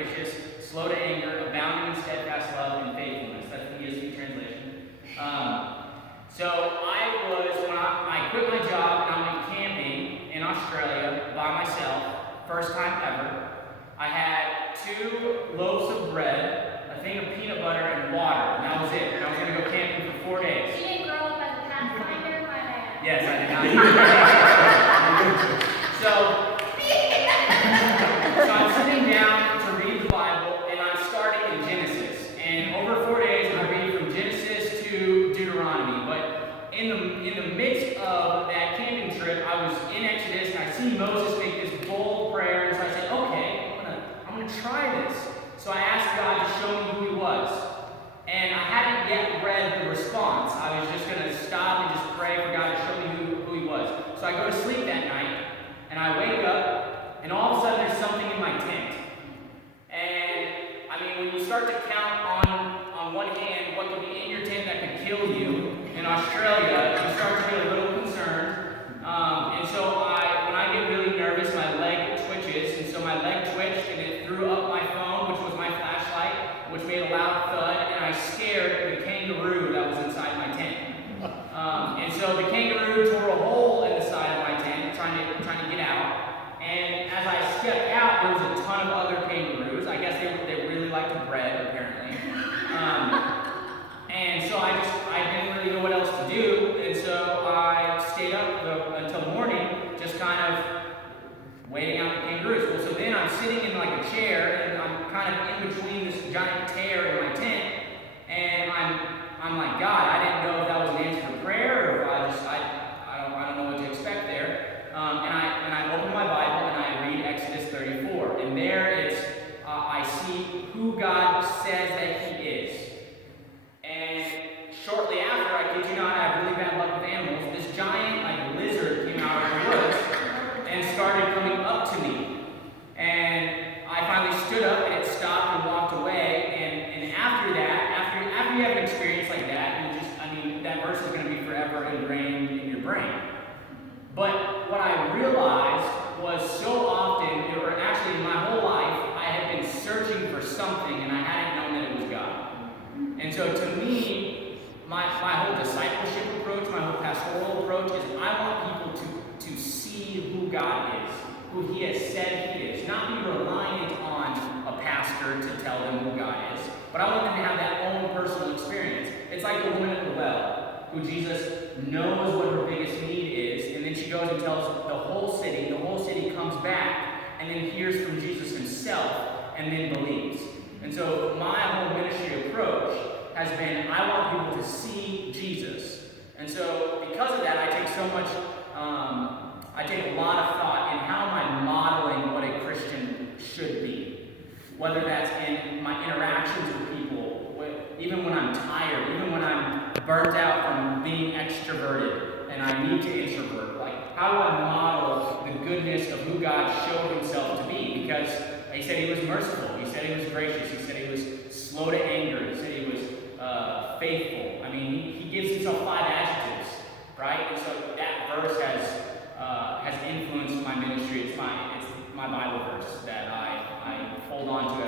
gracious, slow to anger, abounding in steadfast love and faithfulness. That's the ESV translation. When I quit my job and I went camping in Australia by myself, first time ever. I had 2 loaves of bread, a thing of peanut butter, and water, and that was it. And I was going to go camping for 4 days. You didn't grow up as a pathfinder, my bad. Yes, I did not. So I'm sitting down to read the Bible, and I'm starting in Genesis. And over 4 days, I read from Genesis to Deuteronomy. But in the midst of that camping trip, I was in Exodus, and I see Moses make this bold prayer. And so I said, okay, I'm going to try this. So I asked God to show me who he was. And I hadn't yet read the response. I was just going to stop and just pray for God to show me who he was. So I go to sleep that night, and I wake up, and all of a sudden there's something in my tent. And, I mean, when you start to count on one hand what could be in your tent that could kill you in Australia, you start to get a little concerned. And so when I get really nervous, my leg twitches, and so my leg twitched, and it threw up my phone, which was my flashlight, which made a loud thud, and I scared the kangaroo that was inside my tent. And so the kangaroo tore a hole in the side of my tent, trying to get out. And as I stepped out, there was a ton of other kangaroos. I guess they really liked the bread, apparently. And so I didn't really know what else to do, and so I stayed up until morning, just kind of waiting out the kangaroos. Well, so then I'm sitting in like a chair, and I'm kind of in between this giant tear in my tent, and I'm like, God, I didn't know if that was an answer to prayer, or if I don't know what to expect there. And I open my Bible and I read Exodus 34, and there I see who God says that he is. And shortly after, I kid you not, I have really bad luck with animals. This giant like lizard came out of the woods and started coming up to me. And I finally stood up, and it stopped and walked away. And after that, after you have an experience like that, that verse is going to be forever ingrained in your brain. But what I realized was so often, or actually in my whole life, I had been searching for something, and I hadn't known that it was God. And so to me, my whole discipleship approach, my whole pastoral approach is I want people to see who God is, who he has said he is, not be reliant on a pastor to tell them who God is, but I want them to have that own personal experience. It's like the woman at the well, who Jesus knows what her biggest need is, and then she goes and tells the whole city comes back, and then hears from Jesus himself, and then believes. And so my whole ministry approach has been, I want people to see Jesus. And so because of that, I take a lot of thought in how am I modeling what a Christian should be. Whether that's in my interactions with people, even when I'm tired, even when I'm burnt out from being extroverted and I need to introvert. Like, how do I model the goodness of who God showed himself to be? Because he said he was merciful, he said he was gracious, he said he was slow to anger, he said he was faithful. I mean, he gives himself 5 adjectives, right? And so that verse has influenced my ministry. It's my Bible verse that I hold on to